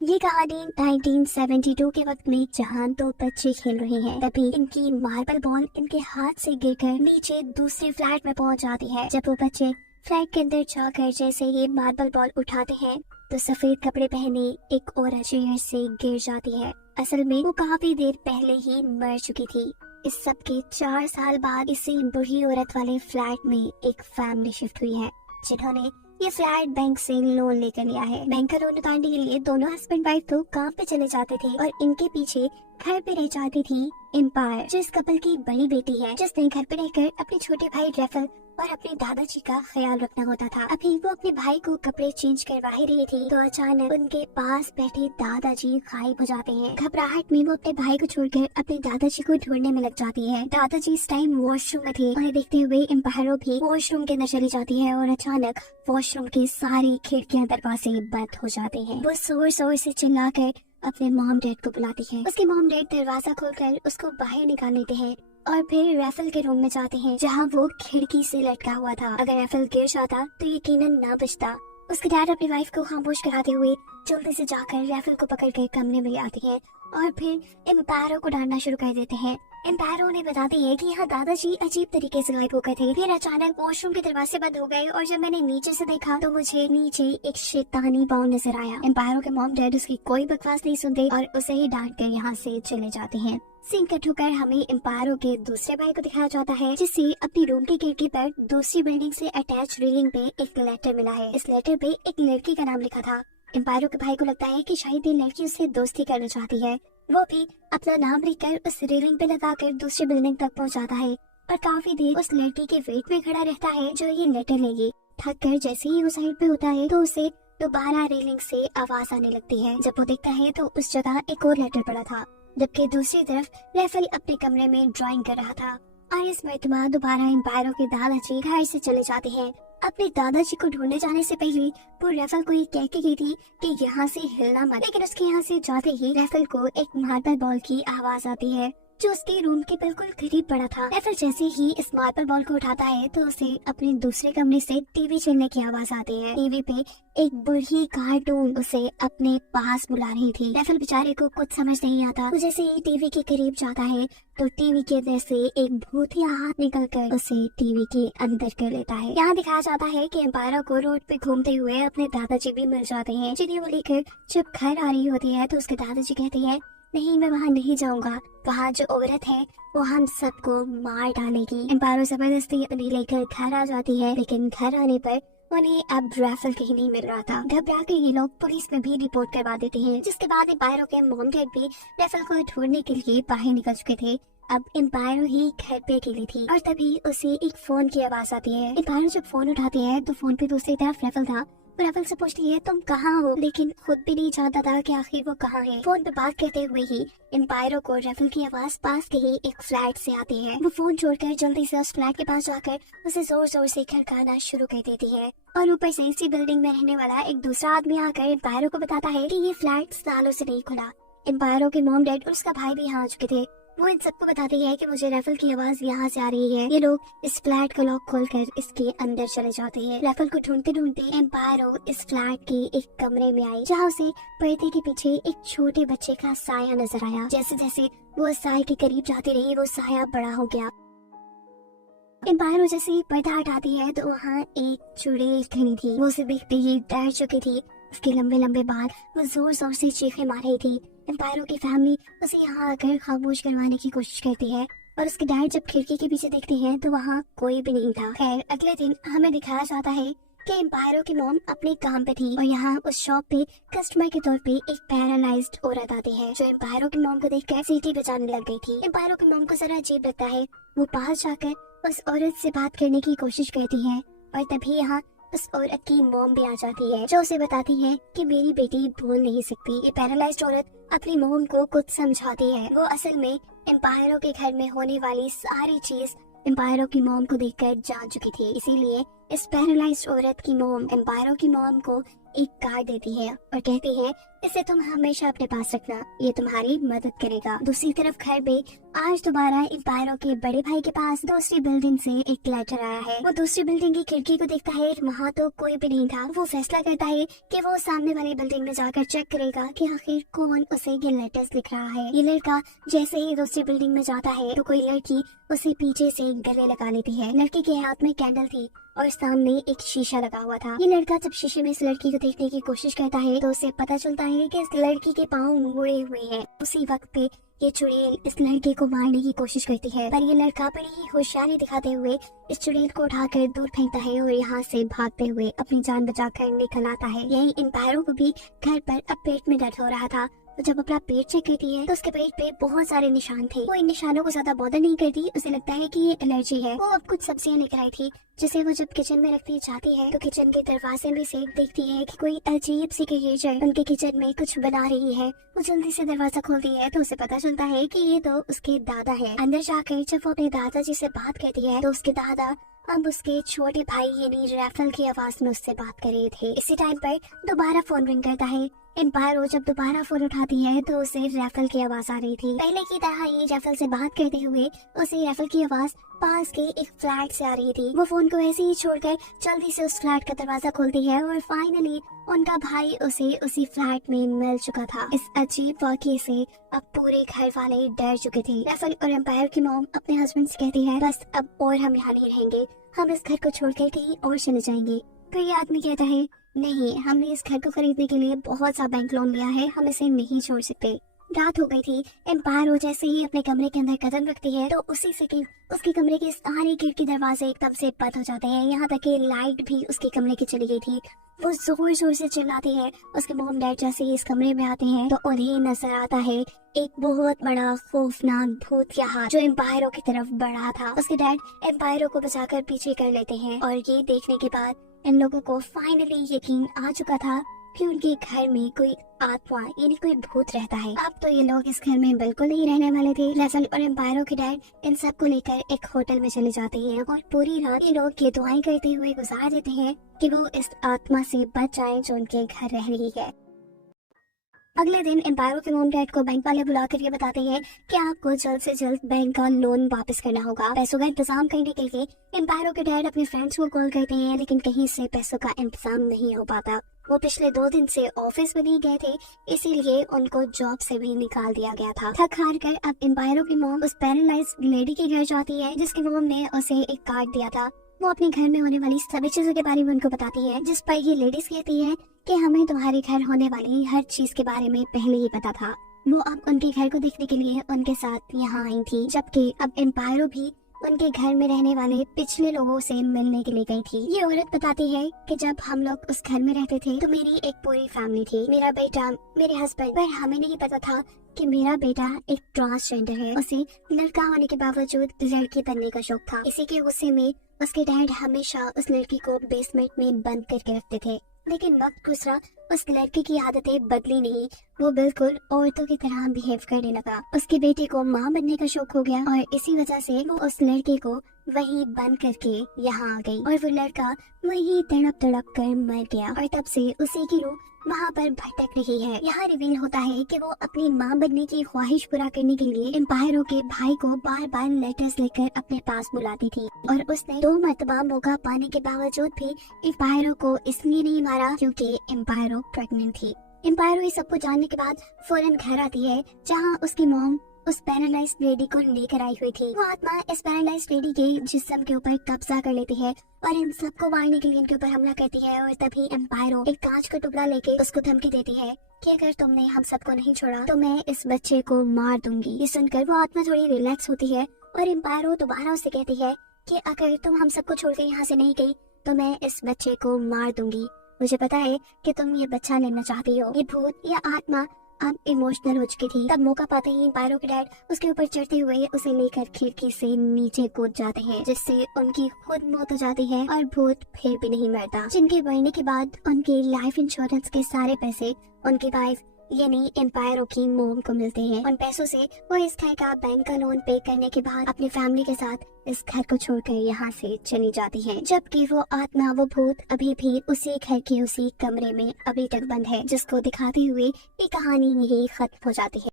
ये कहानी 1972 के वक्त में जहां दो बच्चे खेल रहे हैं, तभी इनकी मार्बल बॉल इनके हाथ से गिरकर नीचे दूसरे फ्लैट में पहुंच जाती है। जब वो बच्चे फ्लैट के अंदर जाकर जैसे ये मार्बल बॉल उठाते हैं तो सफेद कपड़े पहने एक औरत चेयर से गिर जाती है। असल में वो काफी देर पहले ही मर चुकी थी। इस सब के 4 साल बाद इसी बुढ़ी औरत वाले फ्लैट में एक फैमिली शिफ्ट हुई है, जिन्होंने ये फ्लैट बैंक से लोन लेकर लिया है। बैंक का लोन उतारने के लिए दोनों हस्बैंड वाइफ तो काम पे चले जाते थे और इनके पीछे घर पे रह जाती थी एम्पायर, जो इस कपल की बड़ी बेटी है, जिसने घर पे रहकर अपने छोटे भाई रेफल और अपने दादाजी का ख्याल रखना होता था। अभी वो अपने भाई को कपड़े चेंज करवा ही रही थी तो अचानक उनके पास बैठे दादाजी गायब हो जाते हैं। घबराहट में वो अपने भाई को छोड़कर अपने दादाजी को ढूंढने में लग जाती है। दादाजी इस टाइम वॉशरूम में थे। उन्हें देखते हुए एम्पायरों भी वॉशरूम के अंदर चली जाती है और अचानक वॉशरूम की सारी खिड़कियां दरवाजे बंद हो जाते हैं। वो जोर जोर से चिल्लाकर अपने मॉम डैड को बुलाती है। उसके मॉम डैड दरवाजा खोलकर उसको बाहर निकाल लेते हैं और फिर रेफल के रूम में जाते हैं, जहां वो खिड़की से लटका हुआ था। अगर रेफल गिर जाता तो यकीनन ना बचता। उसके डैड अपनी वाइफ को खामोश कराते हुए जल्दी से जाकर रेफल को पकड़कर कमरे में ले आती हैं और फिर एम्पायरों को डांटना शुरू कर देते हैं। एम्पायरों ने बताती है कि यहाँ दादाजी अजीब तरीके से गायब हो गए थे। फिर अचानक वॉशरूम के दरवाजे बंद हो गए और जब मैंने नीचे से देखा तो मुझे नीचे एक शैतानी बाउंड नजर आया। एम्पायरों के मॉम डैड उसकी कोई बकवास नहीं सुनते और उसे ही डांट कर यहाँ से चले जाते हैं। सीन कट होकर हमें एम्पायरों के दूसरे भाई को दिखाया जाता है, जिसे अपनी रूम की खिड़की पर दूसरी बिल्डिंग से अटैच रेलिंग पे एक लेटर मिला है। इस लेटर पे एक लड़की का नाम लिखा था। एम्पायरों के भाई को लगता है कि शायद ये लड़की उससे दोस्ती करना चाहती है। वो भी अपना नाम लिखकर उस रेलिंग पे लगाकर दूसरी बिल्डिंग तक पहुंच जाता है और काफी देर उस लड़की के वेट में खड़ा रहता है जो ये लेटर लेगी। थक कर जैसे ही वो साइड पे होता है तो उसे दोबारा रेलिंग से आवाज आने लगती है। जब वो देखता है तो उस जगह एक और लेटर पड़ा था, जबकि दूसरी तरफ रेफल अपने कमरे में ड्राइंग कर रहा था। और इस मरतबा दोबारा एम्पायरों के दादाजी घर से चले जाते हैं। अपने दादाजी को ढूंढने जाने से पहले वो रेफल को ये कह के गई थी कि यहाँ से हिलना मत, लेकिन उसके यहाँ से जाते ही रेफल को एक मार्बल बॉल की आवाज आती है जो उसके रूम के बिल्कुल करीब पड़ा था। रेफल जैसे ही इस मार्बल बॉल को उठाता है तो उसे अपने दूसरे कमरे से टीवी चलने की आवाज आती है। टीवी पे एक बुढ़ी कार्टून उसे अपने पास बुला रही थी। रेफल बेचारे को कुछ समझ नहीं आता। तो जैसे ही टीवी के करीब जाता है तो टीवी के अंदर से एक भूतिया हाथ निकलकर उसे टीवी के अंदर कर लेता है। यहाँ दिखाया जाता है कि एम्पायरों को रोड पे घूमते हुए अपने दादाजी भी मिल जाते हैं, जिन्हें वो लेकर जब घर आ रही होती है तो उसके दादाजी कहते हैं, नहीं मैं वहाँ नहीं जाऊंगा, वहाँ जो औरत है वो हम सबको मार डालेगी। एम्पायरों जबरदस्ती उन्हें लेकर घर आ जाती है, लेकिन घर आने पर उन्हें अब रेफल कहीं नहीं मिल रहा था। घबरा कर ये लोग पुलिस में भी रिपोर्ट करवा देते हैं, जिसके बाद एम्पायरों के मॉम डैड भी रेफल को ढूंढने के लिए बाहर निकल चुके थे। अब एम्पायरों ही घर पे अकेली थी और तभी उसे एक फोन की आवाज आती है। एम्पायरों जब फोन उठाती है तो फोन पे दूसरी तरफ रेफल था। रेफल से पूछती है तुम कहाँ हो, लेकिन खुद भी नहीं जानता था कि आखिर वो कहाँ है। फोन पे बात करते हुए ही एम्पायरों को रेफल की आवाज पास के ही एक फ्लैट से आती है। वो फोन छोड़कर जल्दी से उस फ्लैट के पास जाकर उसे जोर जोर से खड़काना शुरू कर देती है और ऊपर से इसी बिल्डिंग में रहने वाला एक दूसरा आदमी आकर एम्पायरों को बताता है कि ये फ्लैट सालों से नहीं खुला। एम्पायरों के मॉम डैड और उसका भाई भी यहाँ आ चुके थे। वो इन सबको बताती है कि मुझे रेफल की आवाज यहाँ से आ रही है। ये लोग इस फ्लैट का लॉक खोलकर इसके अंदर चले जाते हैं। रेफल को ढूंढते ढूंढते एम्पायरों इस फ्लैट के एक कमरे में आई, जहाँ उसे पर्दे के पीछे एक छोटे बच्चे का साया नजर आया। जैसे जैसे वो साये के करीब जाती रही वो साया बड़ा हो गया। एम्पायरों जैसे ही पर्दा हटाती है तो वहाँ एक चुड़ैल खड़ी थी। वो उसे देखते ही डर चुकी थी। उसके लंबे लंबे बाल वो जोर जोर से चीखें मार रही थी। एम्पायरों की फैमिली उसे यहाँ आकर खामोश करवाने की कोशिश करती है और उसके डैड जब खिड़की के पीछे देखते हैं तो वहाँ कोई भी नहीं था। खैर अगले दिन हमें दिखाया जाता है कि एम्पायरों की मॉम अपने काम पे थी और यहाँ उस शॉप पे कस्टमर के तौर पे एक पैरालाइज्ड औरत आती है, जो एम्पायरों की मॉम को देखकर सीटी बजाने लग गई थी। एम्पायरों की मॉम को जरा अजीब लगता है। वो पास जाकर उस औरत से बात करने की कोशिश करती है और तभी यहाँ उस औरत की मॉम भी आ जाती है, जो उसे बताती है कि मेरी बेटी बोल नहीं सकती। ये पैरालाइज्ड औरत अपनी मॉम को कुछ समझाती है। वो असल में एम्पायरों के घर में होने वाली सारी चीज एम्पायरों की मॉम को देखकर जान चुकी थी, इसीलिए इस पैरालाइज्ड औरत की मॉम एम्पायरो की मॉम को एक कार्ड देती है और कहती है इसे तुम हमेशा अपने पास रखना, ये तुम्हारी मदद करेगा। दूसरी तरफ घर में आज दोबारा एम्पायरो के बड़े भाई के पास दूसरी बिल्डिंग से एक लेटर आया है। वो दूसरी बिल्डिंग की खिड़की को देखता है, वहाँ तो कोई भी नहीं था। वो फैसला करता है कि वो सामने वाली बिल्डिंग में जाकर चेक करेगा कि आखिर कौन उसे ये लेटर्स लिख रहा है। ये लड़का जैसे ही दूसरी बिल्डिंग में जाता है तो कोई लड़की उसे पीछे से गले लगा लेती है। लड़के के हाथ में कैंडल थी और सामने एक शीशा लगा हुआ था। ये लड़का जब शीशे में इस लड़की को देखने की कोशिश करता है तो उसे पता चलता है कि इस लड़की के पाँव मुड़े हुए हैं। उसी वक्त पे ये चुड़ैल इस लड़के को मारने की कोशिश करती है, पर ये लड़का बड़ी ही होशियारी दिखाते हुए इस चुड़ैल को उठाकर दूर फेंकता है और यहाँ से भागते हुए अपनी जान बचाकर निकल आता है। यही एम्पायरो को भी घर पर अब पेट में दर्द हो रहा था। तो जब अपना पेट चेक करती है तो उसके पेट पे बहुत सारे निशान थे। वो इन निशानों को ज्यादा बॉदर नहीं करती, उसे लगता है कि ये एलर्जी है। वो अब कुछ सब्जियां लेकर आई थी जिसे वो जब किचन में रखती जाती है तो किचन के दरवाजे में से देखती है कि कोई अजीब सी क्रिएचर उनके किचन में कुछ बना रही है। वो जल्दी से दरवाजा खोलती है तो उसे पता चलता है कि ये तो उसके दादा है। अंदर जाकर जब वो अपने दादाजी से बात करती है तो उसके दादा अब उसके छोटे भाई यानी रैफल की आवाज में उससे बात कर रहे थे। इसी टाइम पर दोबारा फोन रिंग करता है। एम्पायरो जब दोबारा फोन उठाती है तो उसे रैफल की आवाज आ रही थी। पहले की तरह ही रैफल से बात करते हुए उसे रैफल की आवाज पास के एक फ्लैट से आ रही थी। वो फोन को ऐसे ही छोड़कर जल्दी से उस फ्लैट का दरवाजा खोलती है और फाइनली उनका भाई उसे उसी फ्लैट में मिल चुका था। इस अजीब वाकये से अब पूरे घर वाले डर चुके थे। रैफल और एम्पायर की मॉम अपने हस्बैंड से कहती है बस अब और हम यहाँ नहीं रहेंगे, हम इस घर को छोड़कर कहीं और चले जाएंगे। तो ये आदमी कहता है नहीं, हमने इस घर को खरीदने के लिए बहुत सा बैंक लोन लिया है, हम इसे नहीं छोड़ सकते। रात हो गई थी। एम्पायरो जैसे ही अपने कमरे के अंदर कदम रखती है तो उसी सेकंड उसके कमरे के सारे खिड़की दरवाजे एकदम से बंद हो जाते हैं। यहाँ तक कि लाइट भी उसके कमरे की चली गई थी। वो जोर जोर से चिल्लाती है। उसके मॉम डैड जैसे ही इस कमरे में आते हैं तो उन्हें नजर आता है एक बहुत बड़ा खौफनाक भूत हाथ जो एम्पायरो की तरफ बढ़ा था। उसके डैड एम्पायरो को बचाकर पीछे कर लेते हैं और ये देखने के बाद इन लोगों को फाइनली यकीन आ चुका था कि उनके घर में कोई आत्मा यानी कोई भूत रहता है। अब तो ये लोग इस घर में बिल्कुल नहीं रहने वाले थे। रैफल और एम्पायरो के डैड इन सब को लेकर एक होटल में चले जाते हैं और पूरी रात ये लोग ये दुआएं करते हुए गुजार देते हैं कि वो इस आत्मा से बच जाएं जो उनके घर रह रही है। अगले दिन एम्पायरो के मॉम डैड को बैंक वाले बुलाकर ये बताते हैं कि आपको जल्द से जल्द बैंक का लोन वापस करना होगा। पैसों का इंतजाम करने के लिए एम्पायरो के डैड अपने फ्रेंड्स को कॉल करते हैं, लेकिन कहीं से पैसों का इंतजाम नहीं हो पाता। वो पिछले 2 दिन से ऑफिस में नहीं गए थे, इसीलिए उनको जॉब से भी निकाल दिया गया था। थक हार कर अब एम्पायरो की मॉम उस पैरालाइज्ड लेडी के घर जाती है जिसकी मॉम ने उसे एक कार्ड दिया था। वो अपने घर में होने वाली सभी चीजों के बारे में उनको बताती है, जिस पर ये लेडीज कहती है कि हमें तुम्हारे घर होने वाली हर चीज के बारे में पहले ही पता था। वो अब उनके घर को देखने के लिए उनके साथ यहाँ आई थी, जबकि अब एम्पायरो भी उनके घर में रहने वाले पिछले लोगों से मिलने के लिए गई थी। ये औरत बताती है कि जब हम लोग उस घर में रहते थे तो मेरी एक पूरी फैमिली थी, मेरा बेटा, मेरे हस्बैंड, पर हमें नहीं पता था कि मेरा बेटा एक ट्रांसजेंडर है। उसे लड़का होने के बावजूद लड़की बनने का शौक था। इसी के गुस्से में उसके डैड हमेशा उस लड़की को बेसमेंट में बंद करके रखते थे, लेकिन वक्त गुजरा, उस लड़के की आदतें बदली नहीं। वो बिल्कुल औरतों की तरह बिहेव करने लगा। उसके बेटे को माँ बनने का शौक हो गया और इसी वजह से वो उस लड़के को वही बंद करके यहाँ आ गई और वो लड़का वही तड़प तड़प कर मर गया और तब से उसी की रूह वहाँ पर भटक रही है। यहाँ रिवील होता है कि वो अपनी माँ बनने की ख्वाहिश पूरा करने के लिए एम्पायरो के भाई को बार बार लेटर्स लेकर अपने पास बुलाती थी और उसने 2 मरतबा मौका पाने के बावजूद भी एम्पायरो को इसलिए नहीं मारा क्योंकि एम्पायरो प्रेग्नेंट थी। एम्पायरो ये सब कुछ जानने के बाद फौरन घर आती है जहाँ उसकी मॉम उस पैरालाइज्ड लेडी को लेकर आई हुई थी। वो आत्मा इस पैरालाइज्ड लेडी के जिस्म के ऊपर कब्जा कर लेती है और इन सबको मारने के लिए इनके ऊपर हमला करती है और तभी एम्पायरो एक कांच का टुकड़ा लेके उसको धमकी देती है कि अगर तुमने हम सबको नहीं छोड़ा तो मैं इस बच्चे को मार दूंगी। ये सुनकर वो आत्मा थोड़ी रिलैक्स होती है और एम्पायरो दोबारा उससे कहती है कि अगर तुम हम सबको छोड़ के यहाँ से नहीं गई तो मैं इस बच्चे को मार दूंगी। मुझे पता है कि तुम ये बच्चा लेना चाहती हो। ये भूत या आत्मा अब इमोशनल हो चुकी थी। तब मौका पाते ही एम्पायरो के डैड उसके ऊपर चढ़ते हुए उसे लेकर खिड़की से नीचे कूद जाते हैं, जिससे उनकी खुद मौत हो जाती है और भूत फिर भी नहीं मरता। जिनके मरने के बाद उनके लाइफ इंश्योरेंस के सारे पैसे उनकी वाइफ यानी एम्पायरों की मोम को मिलते हैं। उन पैसों से वो इस घर का बैंक का लोन पे करने के बाद अपनी फैमिली के साथ इस घर को छोड़कर यहाँ से चली जाती है, जबकि वो आत्मा, वो भूत अभी भी उसी घर के उसी कमरे में अभी तक बंद है, जिसको दिखाते हुए ये कहानी यही खत्म हो जाती है।